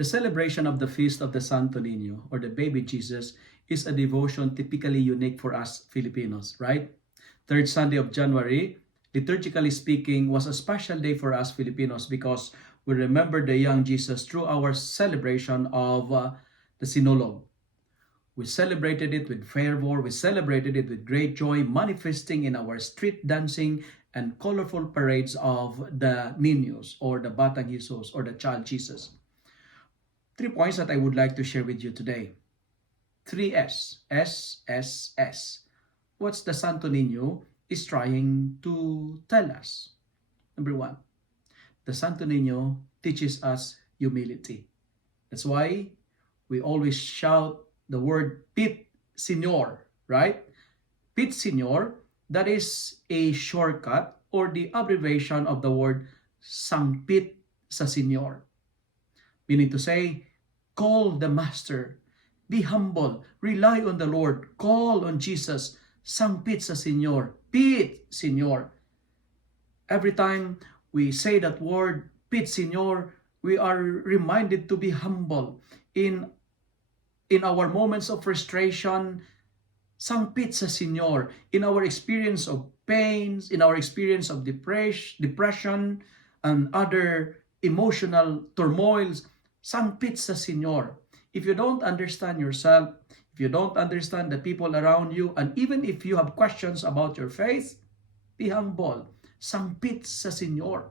The celebration of the Feast of the Santo Niño, or the baby Jesus, is a devotion typically unique for us Filipinos, right? Third Sunday of January, liturgically speaking, was a special day for us Filipinos because we remember the young Jesus through our celebration of the Sinolog. We celebrated it with fervor, we celebrated it with great joy, manifesting in our street dancing and colorful parades of the Niños, or the Batang Jesus, or the Child Jesus. 3 points that I would like to share with you today. 3S, S, S, S. What's the Santo Niño is trying to tell us? Number 1, the Santo Niño teaches us humility. That's why we always shout the word Pit Señor, right? Pit Señor, that is a shortcut or the abbreviation of the word Sangpit sa Senyor. Meaning to say, call the Master, be humble, rely on the Lord, call on Jesus, Sangpit sa Senyor, Pit Senyor. Every time we say that word, Pit Senyor, we are reminded to be humble. In our moments of frustration, Sangpit sa Senyor. In our experience of pains, in our experience of depression, and other emotional turmoils, Sangpit sa Senyor. If you don't understand yourself, if you don't understand the people around you, and even if you have questions about your faith, be humble. Sangpit sa Senyor.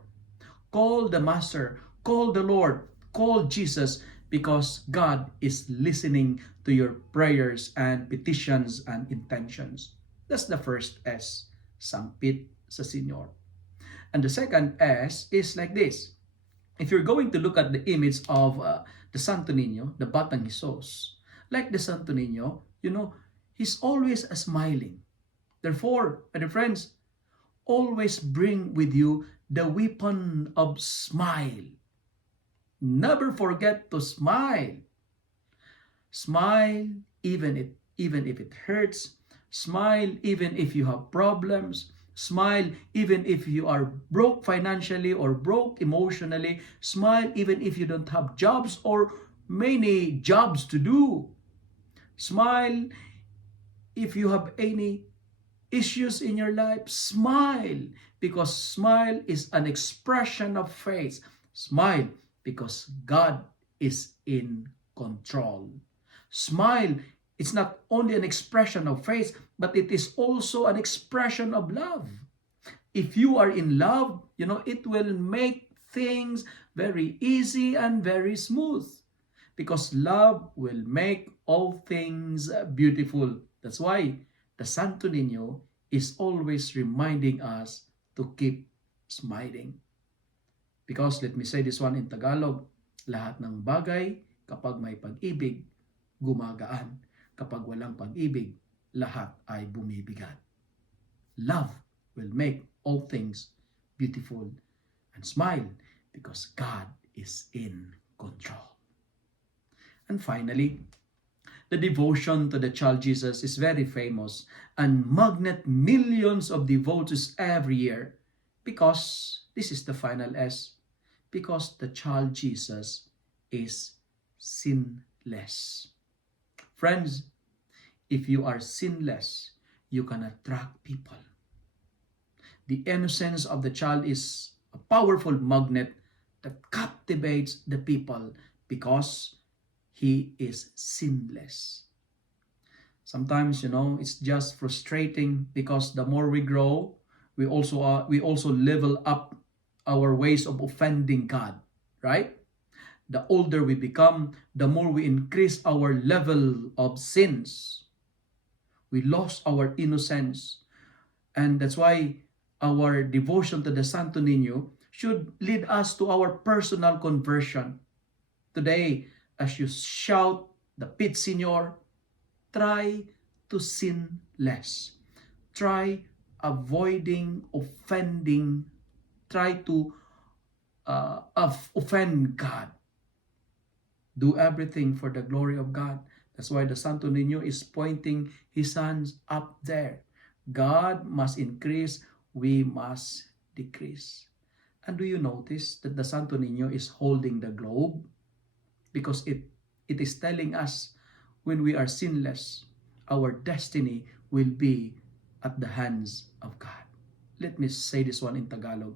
Call the Master, call the Lord, call Jesus, because God is listening to your prayers and petitions and intentions. That's the first S, Sangpit sa Senyor. And the second S is like this. If you're going to look at the image of the Santo Niño, the Batang Jesus, like the Santo Niño, he's always smiling. Therefore, my dear friends, always bring with you the weapon of smile. Never forget to smile. Smile even if it hurts. Smile even if you have problems. Smile even if you are broke financially or broke emotionally. Smile even if you don't have jobs or many jobs to do. Smile if you have any issues in your life. Smile, because smile is an expression of faith. Smile because God is in control. Smile, it's not only an expression of faith, but it is also an expression of love. If you are in love, it will make things very easy and very smooth, because love will make all things beautiful. That's why the Santo Niño is always reminding us to keep smiling. Because let me say this one in Tagalog, lahat ng bagay kapag may pag-ibig, gumagaan. Kapag walang pag-ibig, lahat ay bumibigat. Love will make all things beautiful, and smile because God is in control. And finally, the devotion to the child Jesus is very famous and magnet millions of devotees every year, because this is the final S, because the child Jesus is sinless. Friends, if you are sinless, you can attract people. The innocence of the child is a powerful magnet that captivates the people because he is sinless. Sometimes, it's just frustrating because the more we grow, we also level up our ways of offending God, right? The older we become, the more we increase our level of sins. We lost our innocence. And that's why our devotion to the Santo Niño should lead us to our personal conversion. Today, as you shout the Pit Senyor, try to sin less. Try avoiding offending. Try to offend God. Do everything for the glory of God. That's why the Santo Niño is pointing his hands up there. God must increase, we must decrease. And do you notice that the Santo Niño is holding the globe? because it is telling us when we are sinless, our destiny will be at the hands of God. Let me say this one in Tagalog.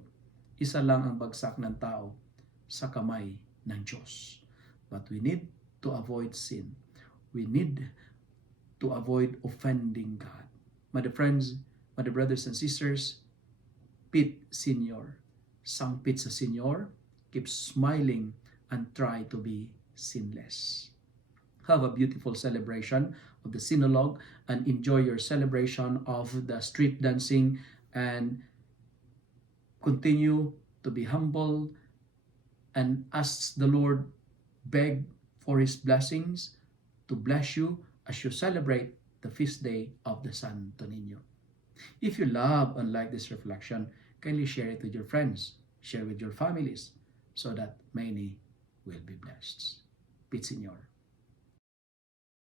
Isa lang ang bagsak ng tao sa kamay ng Diyos. But we need to avoid sin. We need to avoid offending God. My dear friends, my dear brothers and sisters, Pit Senyor. Sangpit sa Senyor. Keep smiling and try to be sinless. Have a beautiful celebration of the Sinologue and enjoy your celebration of the street dancing, and continue to be humble and ask the Lord, beg for His blessings to bless you as you celebrate the feast day of the Santo Niño. If you love and like this reflection, kindly share it with your friends, share with your families, so that many will be blessed. Pit Senyor.